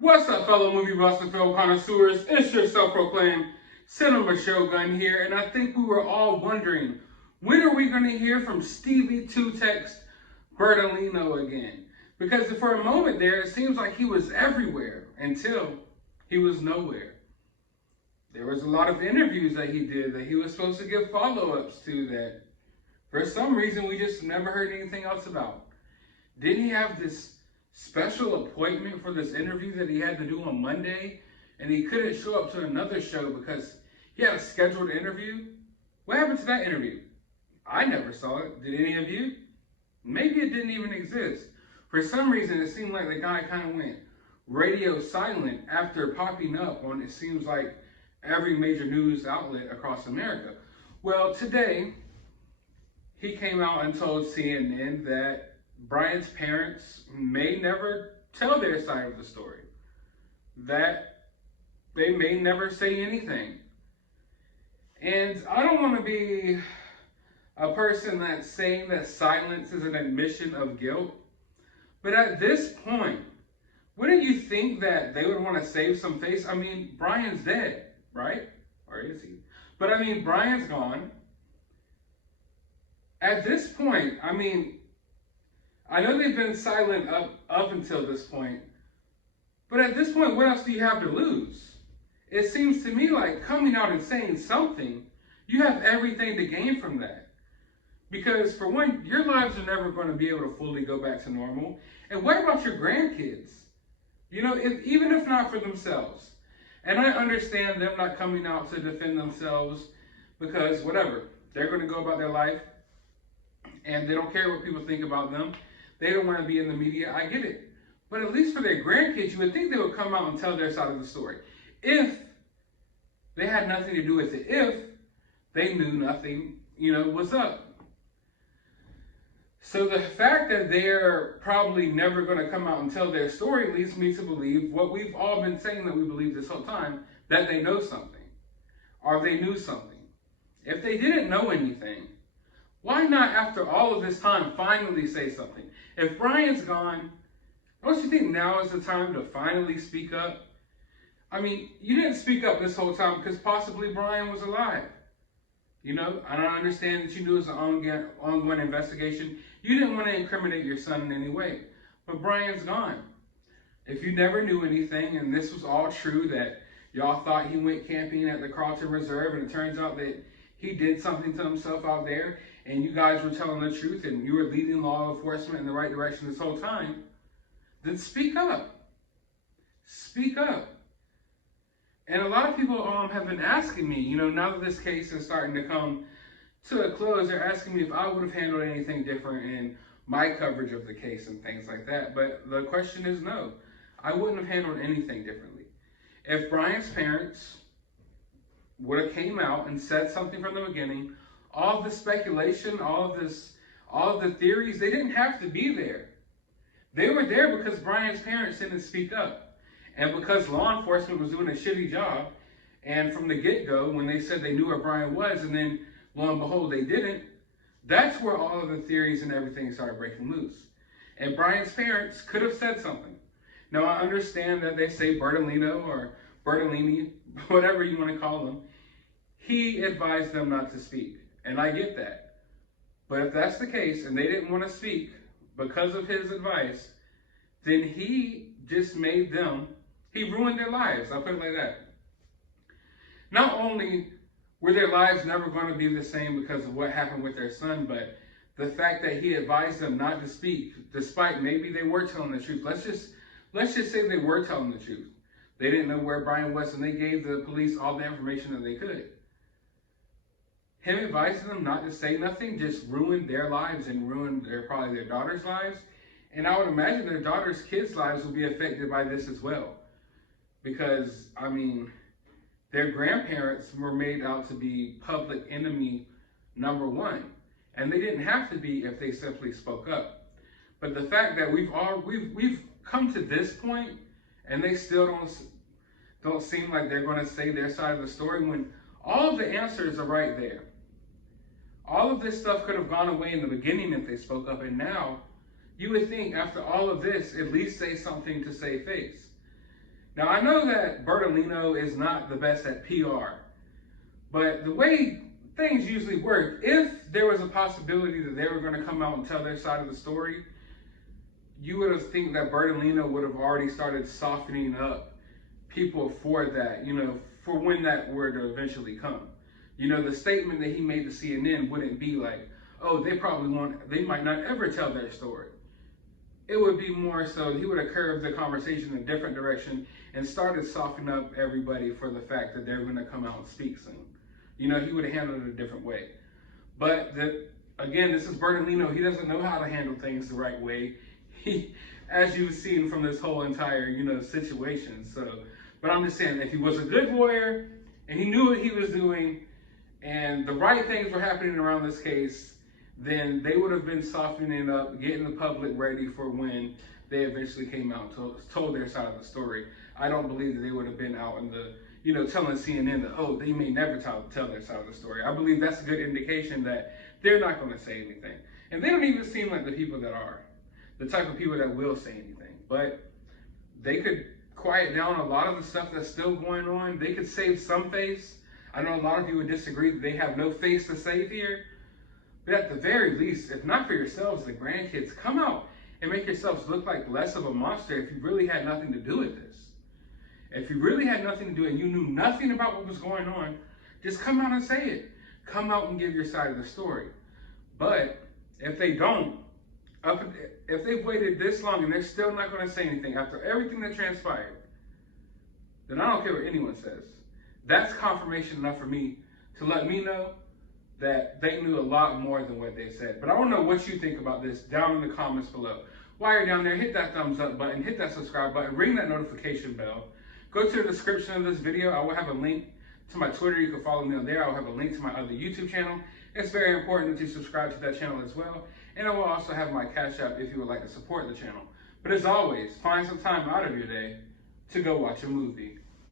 What's up, fellow movie buffs and film connoisseurs? It's your self-proclaimed cinema shogun here, and I think we were all wondering, when are we going to hear from Stevie Two-Text Bertolino again? Because for a moment there, it seems like he was everywhere until he was nowhere. There was a lot of interviews that he did that he was supposed to give follow-ups to that for some reason we just never heard anything else about. Didn't he have this special appointment for this interview that he had to do on Monday, and he couldn't show up to another show because he had a scheduled interview? What happened to that interview? I never saw it. Did any of you? Maybe it didn't even exist. For some reason, it seemed like the guy kind of went radio silent after popping up on, it seems like, every major news outlet across America. Well, today, he came out and told CNN that Brian's parents may never tell their side of the story, that they may never say anything. And I don't want to be a person that's saying that silence is an admission of guilt, but at this point, wouldn't you think that they would want to save some face? I mean, Brian's dead, right? Or is he? But I mean, Brian's gone. At this point, I mean, I know they've been silent up until this point, but at this point, what else do you have to lose? It seems to me like coming out and saying something, you have everything to gain from that. Because for one, your lives are never going to be able to fully go back to normal. And what about your grandkids? You know, even if not for themselves. And I understand them not coming out to defend themselves because whatever, they're going to go about their life and they don't care what people think about them. They don't want to be in the media. I get it. But at least for their grandkids, you would think they would come out and tell their side of the story. If they had nothing to do with it, if they knew nothing, was up. So the fact that they're probably never going to come out and tell their story leads me to believe what we've all been saying that we believe this whole time, that they know something, or they knew something. If they didn't know anything, why not, after all of this time, finally say something? If Brian's gone, don't you think now is the time to finally speak up? I mean, you didn't speak up this whole time because possibly Brian was alive. I don't understand that you knew it was an ongoing investigation. You didn't want to incriminate your son in any way. But Brian's gone. If you never knew anything and this was all true, that y'all thought he went camping at the Carlton Reserve and it turns out that he did something to himself out there and you guys were telling the truth and you were leading law enforcement in the right direction this whole time, then speak up. Speak up. And a lot of people have been asking me, now that this case is starting to come to a close, they're asking me if I would have handled anything different in my coverage of the case and things like that. But the question is no. I wouldn't have handled anything differently. If Brian's parents would have came out and said something from the beginning, all of the speculation, all of the theories, they didn't have to be there. They were there because Brian's parents didn't speak up. And because law enforcement was doing a shitty job, and from the get-go, when they said they knew where Brian was, and then lo and behold, they didn't, that's where all of the theories and everything started breaking loose. And Brian's parents could have said something. Now, I understand that they say Bertolino or Bertolini, whatever you want to call him, he advised them not to speak. And I get that. But if that's the case, and they didn't want to speak because of his advice, then he just made them, he ruined their lives. I'll put it like that. Not only were their lives never going to be the same because of what happened with their son, but the fact that he advised them not to speak, despite maybe they were telling the truth. Let's just say they were telling the truth. They didn't know where Brian was, and they gave the police all the information that they could. Him advising them not to say nothing just ruined their lives and ruined probably their daughter's lives. And I would imagine their daughter's kids' lives will be affected by this as well. Because, I mean, their grandparents were made out to be public enemy number one. And they didn't have to be if they simply spoke up. But the fact that we've come to this point and they still don't seem like they're going to say their side of the story when all of the answers are right there. All of this stuff could have gone away in the beginning if they spoke up, and now you would think after all of this, at least say something to save face. Now, I know that Bertolino is not the best at PR, but the way things usually work, if there was a possibility that they were going to come out and tell their side of the story, you would have think that Bertolino would have already started softening up people for that, for when that were to eventually come. The statement that he made to CNN wouldn't be like, oh, they might not ever tell their story. It would be more so he would have curved the conversation in a different direction and started softening up everybody for the fact that they're going to come out and speak soon. He would have handled it a different way. But again, this is Bertolino. He doesn't know how to handle things the right way. As you've seen from this whole entire, situation. But I'm just saying, if he was a good lawyer and he knew what he was doing and the right things were happening around this case, then they would have been softening up, getting the public ready for when they eventually came out and told their side of the story. I don't believe that they would have been out in the, telling CNN that, oh, they may never tell their side of the story. I believe that's a good indication that they're not going to say anything. And they don't even seem like the people that are, the type of people that will say anything. But they could quiet down a lot of the stuff that's still going on. They could save some face. I know a lot of you would disagree that they have no face to save here. But at the very least, if not for yourselves, the grandkids, come out and make yourselves look like less of a monster if you really had nothing to do with this. If you really had nothing to do and you knew nothing about what was going on, just come out and say it. Come out and give your side of the story. But if they don't, if they've waited this long and they're still not going to say anything after everything that transpired, then I don't care what anyone says. That's confirmation enough for me to let me know that they knew a lot more than what they said. But I want to know what you think about this down in the comments below. While you're down there, hit that thumbs up button, hit that subscribe button, ring that notification bell. Go to the description of this video. I will have a link to my Twitter. You can follow me on there. I'll have a link to my other YouTube channel. It's very important that you subscribe to that channel as well. And I will also have my Cash App if you would like to support the channel. But as always, find some time out of your day to go watch a movie.